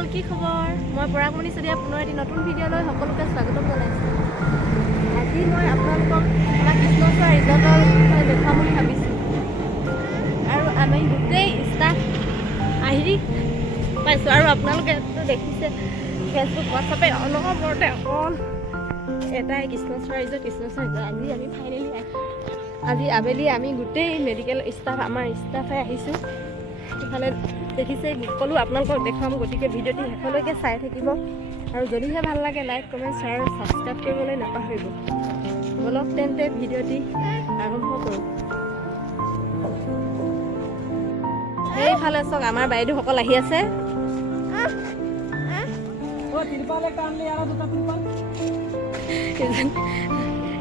সকল কি খবৰ? মই পৰাগমণি চলিহা পুনৰ এটি নতুন ভিডিঅ'লৈ সকলোকে স্বাগতম জনাইছোঁ। আজি মই আপোনালোকক আমাৰ কৃষ্ণচূড়া ৰিজৰ্টৰ বিষয়ে দেখুৱাম বুলি ভাবিছোঁ। আৰু আমি গোটেই ষ্টাফ আহি পাইছোঁ আৰু আপোনালোকেতো দেখিছে ফেচবুক হোৱাটছআপে অনবৰতে অকল এটাই কৃষ্ণচূড়া ৰিজৰ্ট। আজি আমি ফাইনেলি আজি আবেলি আমি গোটেই মেডিকেল ষ্টাফ আমাৰ ষ্টাফে আহিছোঁ। ইফালে দেখিছে সকলো আপোনালোকক দেখুৱাম, গতিকে ভিডিঅ'টি শেষলৈকে চাই থাকিব আৰু যদিহে ভাল লাগে লাইক কমেণ্ট শ্বেয়াৰ ছাবস্ক্ৰাইব কৰিবলৈ নাপাহৰিব। বলক তেন্তে ভিডিঅ'টি আৰম্ভ কৰোঁ। সেইফালে চাওক আমাৰ বাইদেউসকল আহি আছে।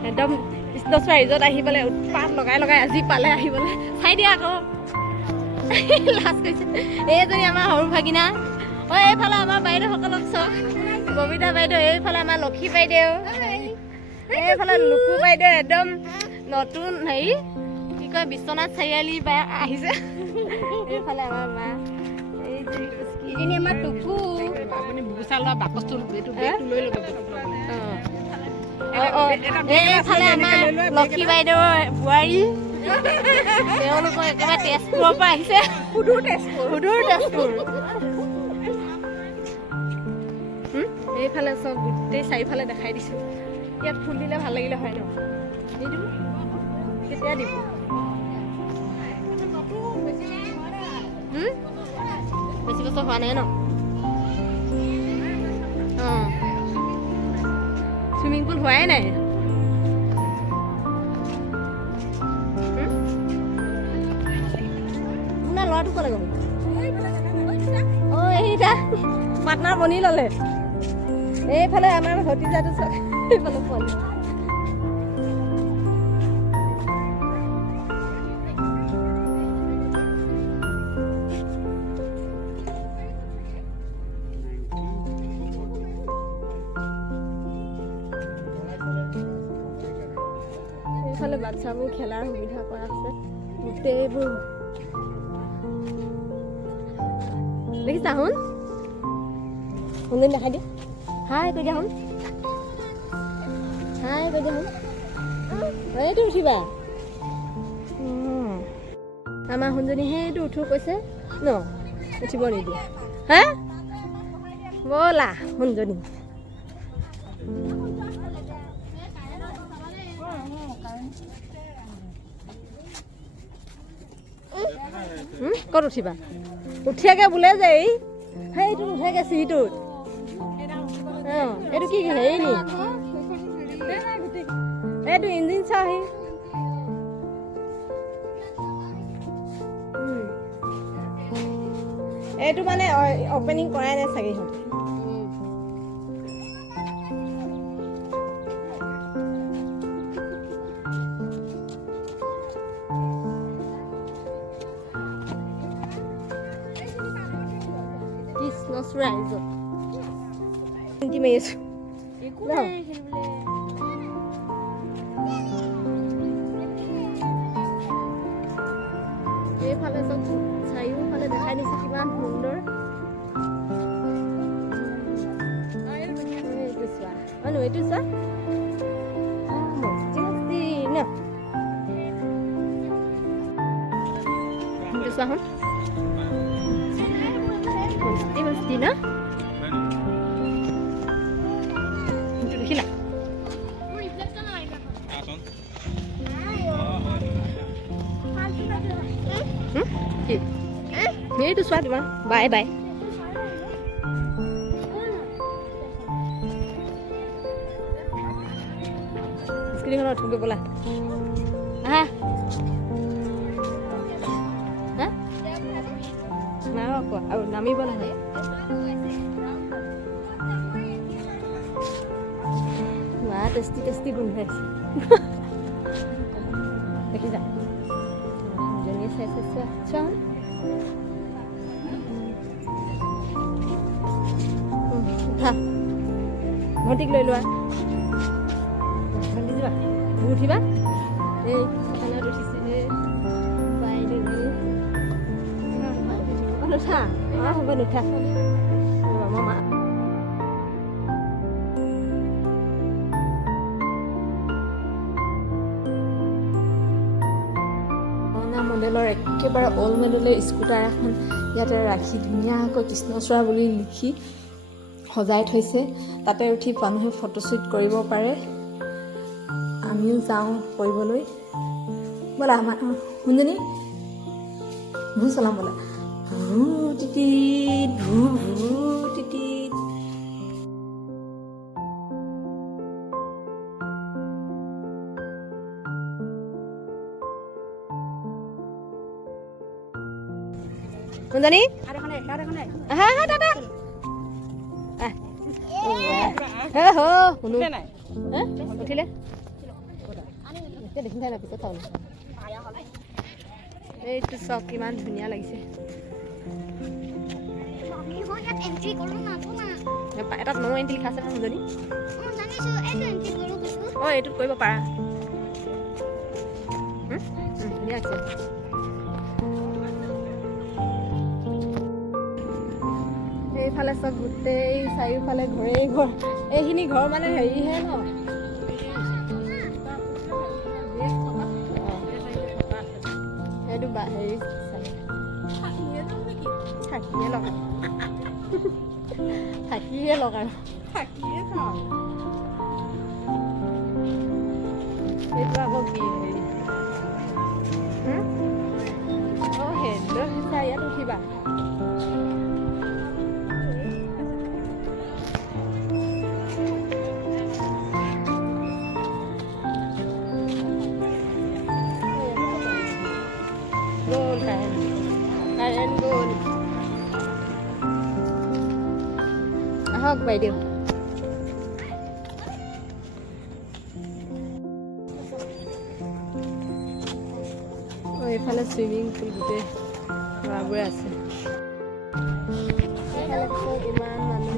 একদম কৃষ্ণচূড়া ৰিজৰ্ট আহি পেলাই উৎপাত লগাই আজি পালে আহিবলৈ। চাই দিয়া আকৌ লাজ কৰিছে এইজনী আমাৰ সৰু ভাগিনা। এইফালে আমাৰ বাইদেউসকলক চাওক, ববিতা বাইদেউ, এইফালে আমাৰ লক্ষী বাইদেউ, এইফালে লুকু বাইদেউ, একদম নতুন হেৰি কি কয় বিশ্বনাথ চাৰিআলি বা আহিছে। এইফালে আমাৰ মা, এইজনী আমাৰ টুকু, আপুনি বুকুচা লোৱা বাকচটো লৈ ল'ব। এইফালে আমাৰ লক্ষী বাইদেউৰ বোৱাৰী, তেওঁলোকৰ একেবাৰে তেজপুৰৰ পৰা আহিছে। সুদূৰ তেজপুৰ। এইফালে চব গোটেই চাৰিওফালে দেখাই দিছোঁ। ইয়াত ফুল দিলে ভাল লাগিলে হয় ন? নিদিওঁ কেতিয়া দিব? বেছি বছৰ হোৱা নাই ন? অঁ, চুইমিং পুল হোৱাই নাই। ল'ৰাটো ক'লে গ'ল? এইটা পাৰ্টনাৰ বনি ল'লে। এইফালে আমাৰ ভতিজাটো চাওক, এইফালে পোৱালি। এইফালে বাচ্চাবোৰ খেলাৰ সুবিধা কৰা আছে গোটেইবোৰ। দেখিছা শুন, শুনজনী দেখাই দিয়া, হাই কৈ দিয়া শুন, হাই কৈ দিয়া শুন। এইটো উঠিবা। আমাৰ শুনজনী সেইটো উঠো কৈছে ন, উঠিব নিদিয়ে। হা ব'লা শুনজনী। ক'ত উঠিবা? উঠিয়াকে বোলে যে সেইটো উঠেগে চিৰিটোত। এইটো কি হেৰি নি? এইটো ইঞ্জিন চাহি। এইটো মানে অপেনিং কৰাই নাই চাগে সিহঁতে। কৃষ্ণচূড়া ৰিজৰ্ট মাৰি আছো। এইফালে চব চাৰিওফালে দেখাই দিছে কিমান সুন্দৰ। এইটো চোৱা, এইটো চোৱা মস্তি ন? এইটো চোৱা শুন, মস্তি ন? দেখিলা সেইটো চোৱা তোমাৰ। Bye bye. স্কুটিখনত উঠোগে ব'লা। আহা নাই কোৱা আৰু নামিব নহয়। টেষ্টি গোন্ধাইছে। দেখিছা জনীয়ে চাইছে চোৱা। উঠা, ভণ্টিক লৈ লোৱা। ভণ্টি যোৱা, উঠিবা। এই খেলত উঠিছে বাইদেউ। নুঠা, হ'ব নুঠা। মই মা মডেলৰ একেবাৰে অল্ড মডেলৰ স্কুটাৰ এখন ইয়াতে ৰাখি ধুনীয়াকৈ কৃষ্ণচূড়া বুলি লিখি সজাই থৈছে। তাতে উঠি মানুহে ফটোশ্বুট কৰিব পাৰে। আমিও যাওঁ কৰিবলৈ। ব'লা আমাৰ শুনজনী ভু চলাম ব'লা। ভু টিটিত ভু ভু টিটিত। শুনজনী আহা আহা দাদা উঠিলে দেখি চাই পিছত চাউল এইটো চক কিমান ধুনীয়া লাগিছে। এটাত ন এণ্ট্ৰি লিখা আছে শুনজনী। অঁ এইটোত কৰিব পাৰা। ধুনীয়া আছে। এইফালে চব গোটেই চাৰিওফালে ঘৰেই ঘৰ। এইখিনি ঘৰ মানে হেৰিহে ন সেইটো হেৰি থাকিয়ে লগাই এইটো আকৌ কি হেৰি অঁ সেইটো ইয়াত উঠিবা। Goal kain goal. Ahok বাইদেউ। এইফালে চুইমিং পুল গোটেই ল'ৰাবোৰে আছে। ইমান মানুহ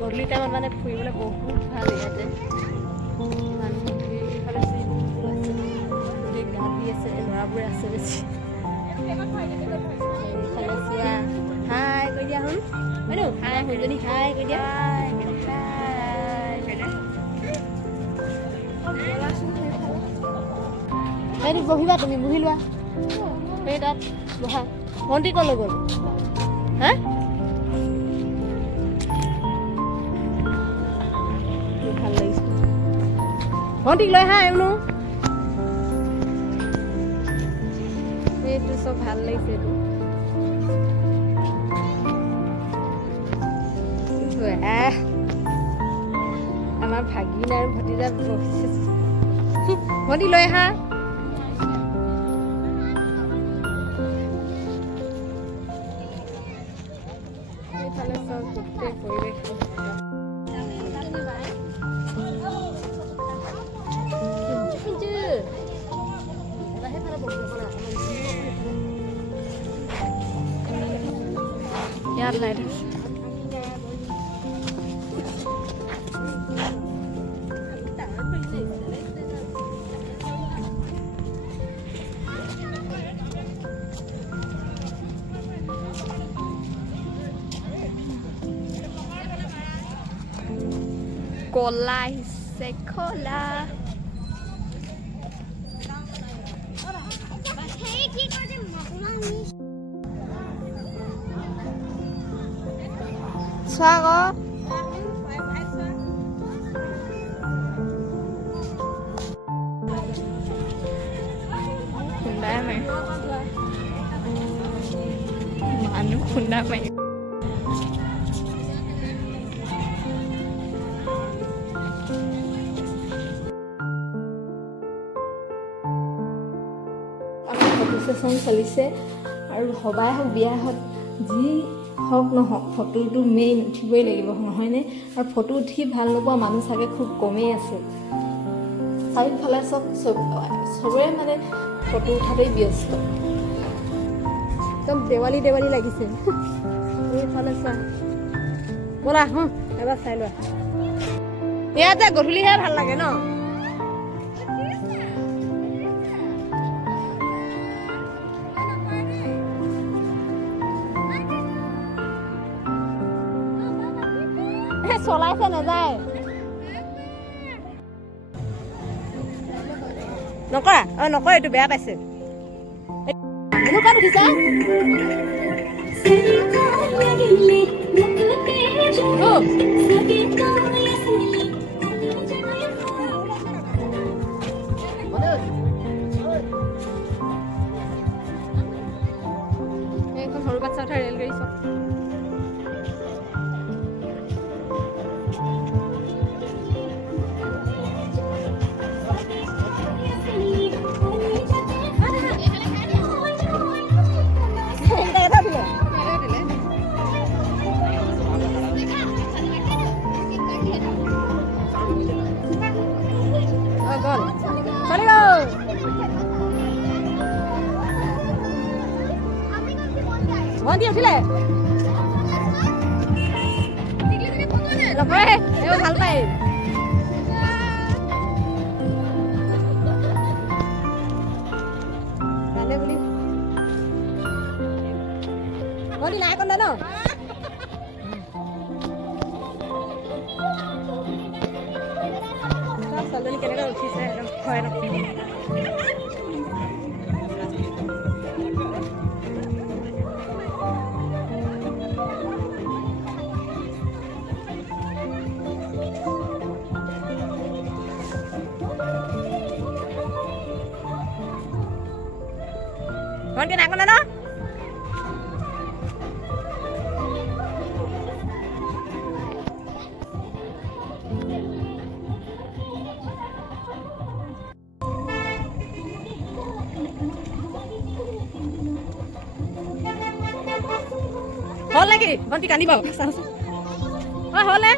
গধূলি টাইমত মানে ফুৰিবলৈ বহুত ভাল ইয়াতে। এইফালে চুইমিং পুল আছে, গোটেই গা ধুই আছে, ল'ৰাবোৰে আছে বেছি। এইফালে চোৱা হাই কৈ দিয়া শুন বাইদেউ। হাই শুনজনী হাই কৈ দিয়া। এইটো বহিবা তুমি, বহি লোৱা। সেই তাত বহা। ভণ্টি ক'লৈ গ'ল? হা ভাল লাগিছে। ভণ্টিক লৈ হা এনো। এইটো চব ভাল লাগিছে। আমাৰ ভাগিন আৰু ভতিজা ভণ্টি লৈ আহা। এইফালে চব গোটেই পৰিৱেশ ইয়াত লাইট আছে। কলা আহিছে খোলা। চোৱা আকৌ খুন্দাই মাৰি মানুহ খুন্দা মাৰি ফটো চলিছে। আৰু সবাই হওক বিয়া হওক যি হওক নহওক ফটোটো মেইন উঠিবই লাগিব নহয়নে? আৰু ফটো উঠি ভাল নোপোৱা মানুহ চাগে খুব কমেই আছে। চাৰিওফালে চবৰে মানে ফটো উঠাতেই ব্যস্ত। একদম দেৱালী দেৱালী লাগিছে। এইফালে চোৱা ব'লা এবাৰ চাই লোৱা। ইয়াত যে গধূলিহে ভাল লাগে ন? পাইছে নাযায় নকৰা নকৰা এইটো বেয়া পাইছে এনেকুৱা উঠিছা এইখন সৰু বাচ্চা উঠা ৰেল গাড়ী চব ভণ্টি উঠিলে নকৰে এইবোৰ ভাল পায় গানে বুলি ভণ্টি নাই কন্দা ন ছোৱালীজনী কেনেকৈ উঠিছে একদম ভয় ভণ্টি নাই কন্দা ন হ'ল নেকি ভণ্টি কান্দিব হ'লে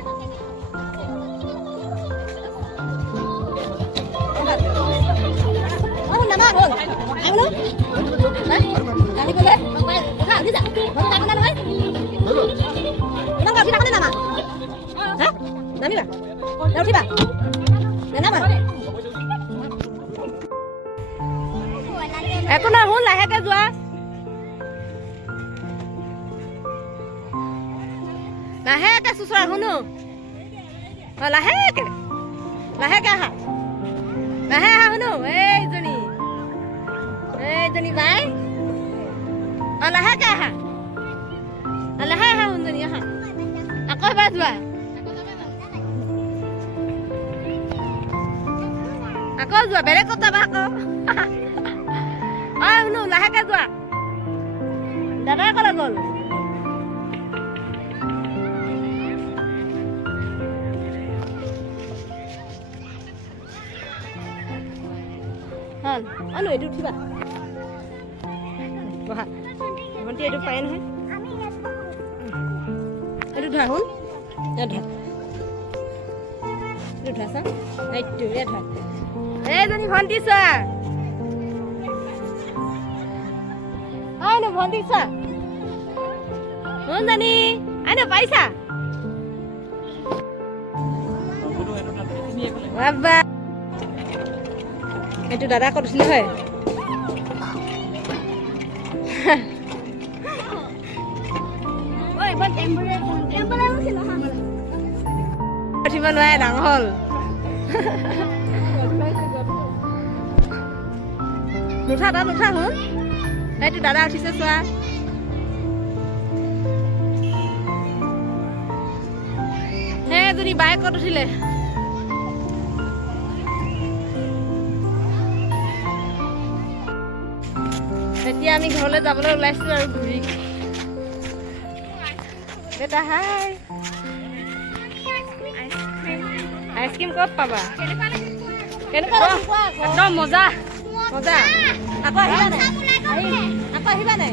নামা হ'ল একো নাই শুন লাহেকে যোৱা লাহেকে চুচৰা শুনো লাহেকে লাহেকে আহা লাহে আহা শুনো এইজনী বাই লাহেকে আহা লাহে আহা শুনজনী আহা আকৌ এবাৰ যোৱা আকৌ যোৱা বেলেগ কথা বা আকৌ শুনো লাহেকে যোৱা দাদাই ক'লে গ'ল আনো এইটো উঠিবা বহা ভণ্টি এইটো পাৰে নহয় এইটো ধৰা শুন ধৰা এইটো ধৰা চা এইটো ধৰা এইজনী ভণ্টি চা আইনো ভণ্টি চা শুনজনী আইনো পাইছা বাবা এইটো দাদা ক'ত উঠিলে হয় উঠিব নোৱাৰে ডাঙৰ হ'ল নুঠা তাত নুঠা শুন এইটো দাদা উঠিছে চোৱা সেইজনী বাই ক'ত উঠিলে এতিয়া আমি ঘৰলৈ যাবলৈ ওলাইছো আৰু ঘূৰি বেটা হাই আইচক্ৰীম ক'ত পাবা কেনেকুৱা একদম মজা মজা আকৌ আহিবা নাই আকৌ আহিবা নাই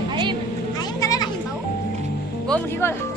গম উঠি গ'ল